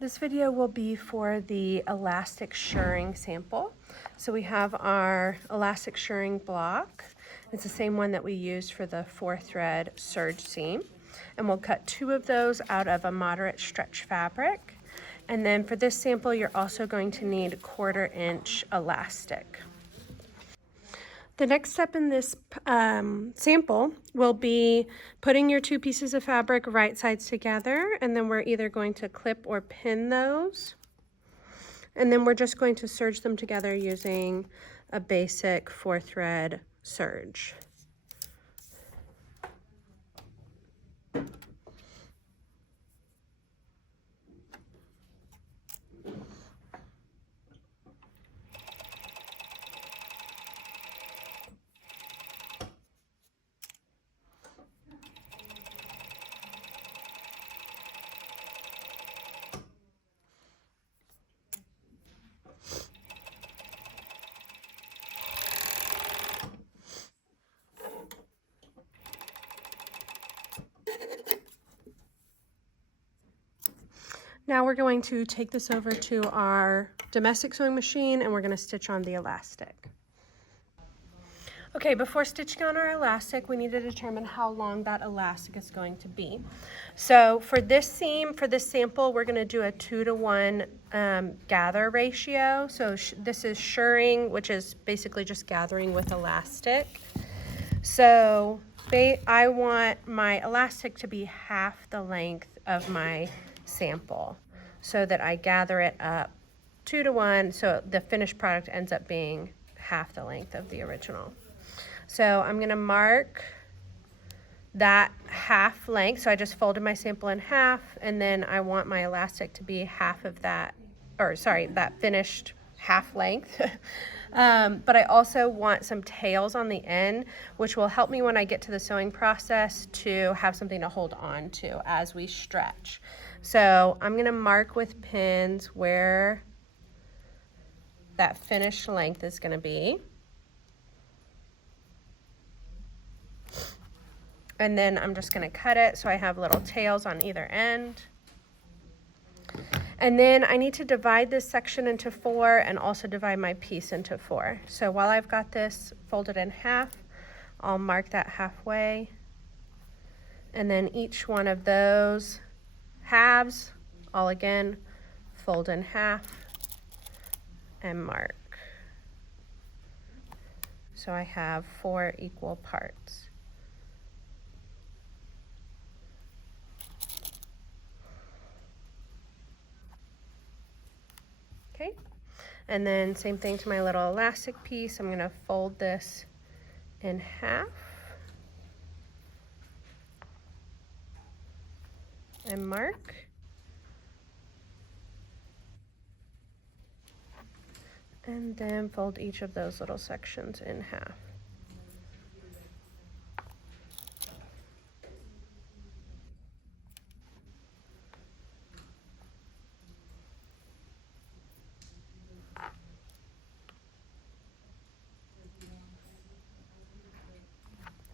This video will be for the elastic shirring sample. So we have our elastic shirring block. It's the same one that we used for the 4-thread serge seam. And we'll cut 2 of those out of a moderate stretch fabric. And then for this sample, you're also going to need 1/4 inch elastic. The next step in this sample will be putting your 2 pieces of fabric right sides together, and then we're either going to clip or pin those. And then we're just going to serge them together using a basic 4-thread serge. Now we're going to take this over to our domestic sewing machine and we're going to stitch on the elastic. Okay, before stitching on our elastic, we need to determine how long that elastic is going to be. So for this seam, for this sample, we're going to do a 2-to-1 gather ratio. So this is shirring, which is basically just gathering with elastic. So I want my elastic to be half the length of my sample so that I gather it up 2-to-1, so the finished product ends up being half the length of the original. So I'm going to mark that half length. So I just folded my sample in half, and then I want my elastic to be half of that, or sorry, that finished half length. But I also want some tails on the end, which will help me when I get to the sewing process to have something to hold on to as we stretch. So I'm going to mark with pins where that finished length is going to be. And then I'm just going to cut it so I have little tails on either end. And then I need to divide this section into 4 and also divide my piece into 4. So while I've got this folded in half, I'll mark that halfway. And then each one of those halves, I'll again fold in half and mark. So I have 4 equal parts. Okay, and then same thing to my little elastic piece. I'm going to fold this in half and mark. And then fold each of those little sections in half.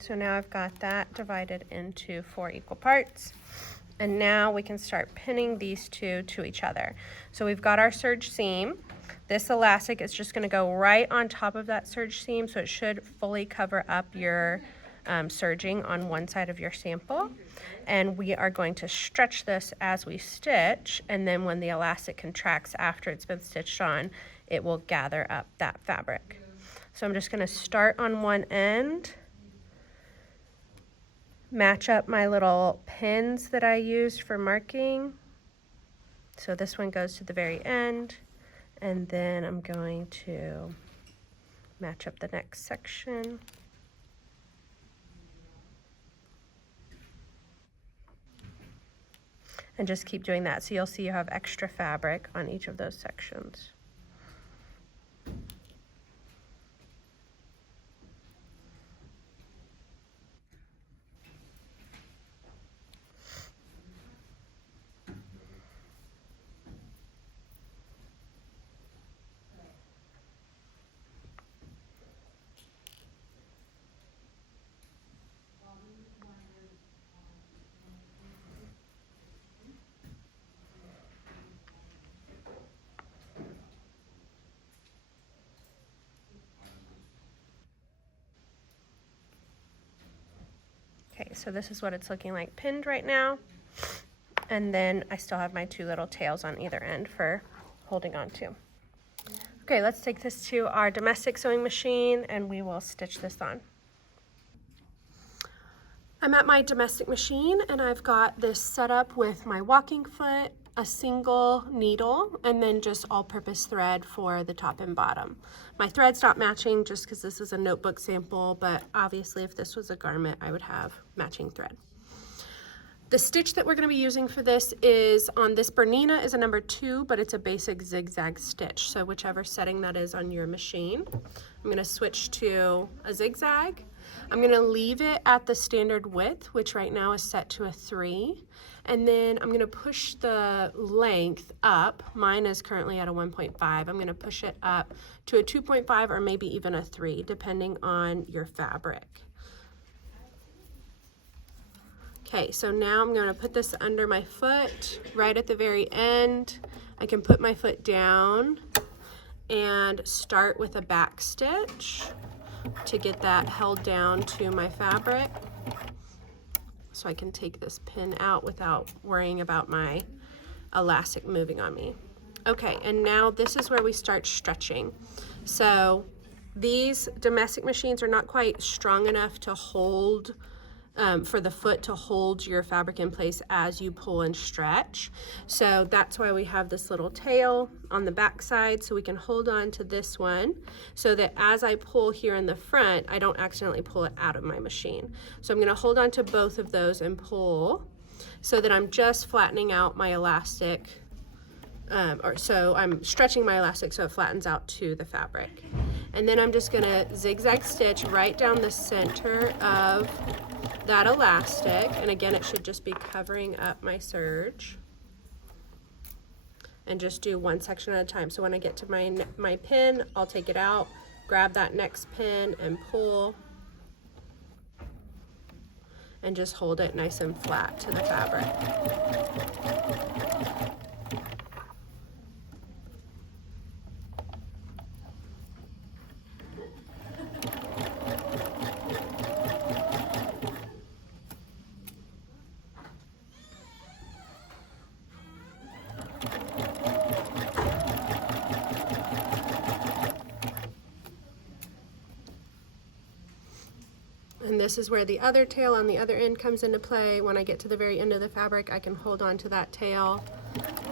So now I've got that divided into 4 equal parts. And now we can start pinning these 2 to each other. So we've got our serge seam. This elastic is just going to go right on top of that serge seam, so it should fully cover up your serging on one side of your sample. And we are going to stretch this as we stitch, and then when the elastic contracts after it's been stitched on, it will gather up that fabric. So I'm just going to start on one end, match up my little pins that I used for marking. So this one goes to the very end, and then I'm going to match up the next section. And just keep doing that. So you'll see you have extra fabric on each of those sections. so this is what it's looking like pinned right now. And then I still have my 2 little tails on either end for holding on to. Okay, let's take this to our domestic sewing machine and we will stitch this on. I'm at my domestic machine and I've got this set up with my walking foot, a single needle, and then just all-purpose thread for the top and bottom. My thread's not matching just because this is a notebook sample, but obviously if this was a garment, I would have matching thread. The stitch that we're going to be using for this is on this Bernina is a number 2, but it's a basic zigzag stitch. So whichever setting that is on your machine, I'm going to switch to a zigzag. I'm going to leave it at the standard width, which right now is set to a 3. And then I'm going to push the length up. Mine is currently at a 1.5. I'm going to push it up to a 2.5 or maybe even a 3, depending on your fabric. Okay, so now I'm going to put this under my foot right at the very end. I can put my foot down and start with a back stitch to get that held down to my fabric, so I can take this pin out without worrying about my elastic moving on me. Okay, and now this is where we start stretching. So these domestic machines are not quite strong enough to hold for the foot to hold your fabric in place as you pull and stretch. So that's why we have this little tail on the back side, so we can hold on to this one so that as I pull here in the front, I don't accidentally pull it out of my machine. So I'm going to hold on to both of those and pull so that I'm just flattening out my elastic, so I'm stretching my elastic so it flattens out to the fabric. And then I'm just going to zigzag stitch right down the center of that elastic, and again it should just be covering up my serge, and just do one section at a time. So when I get to my pin, I'll take it out, grab that next pin and pull, and just hold it nice and flat to the fabric. And this is where the other tail on the other end comes into play. When I get to the very end of the fabric, I can hold on to that tail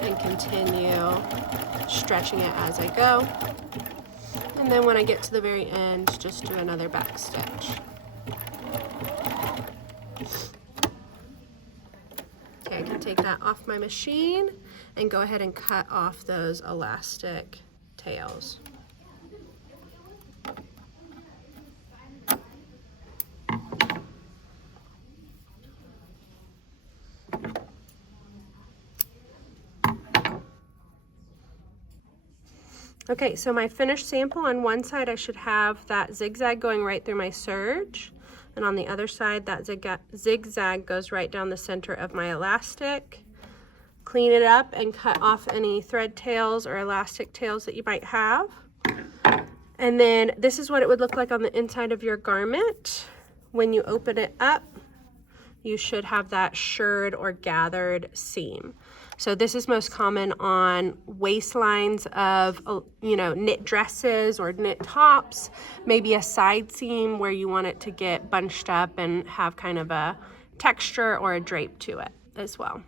and continue stretching it as I go. And then when I get to the very end, just do another back stitch. Okay, I can take that off my machine and go ahead and cut off those elastic tails. Okay, so my finished sample, on one side I should have that zigzag going right through my serge, and on the other side that zigzag goes right down the center of my elastic. Clean it up and cut off any thread tails or elastic tails that you might have. And then this is what it would look like on the inside of your garment. When you open it up, you should have that shirred or gathered seam. So this is most common on waistlines of, knit dresses or knit tops, maybe a side seam where you want it to get bunched up and have kind of a texture or a drape to it as well.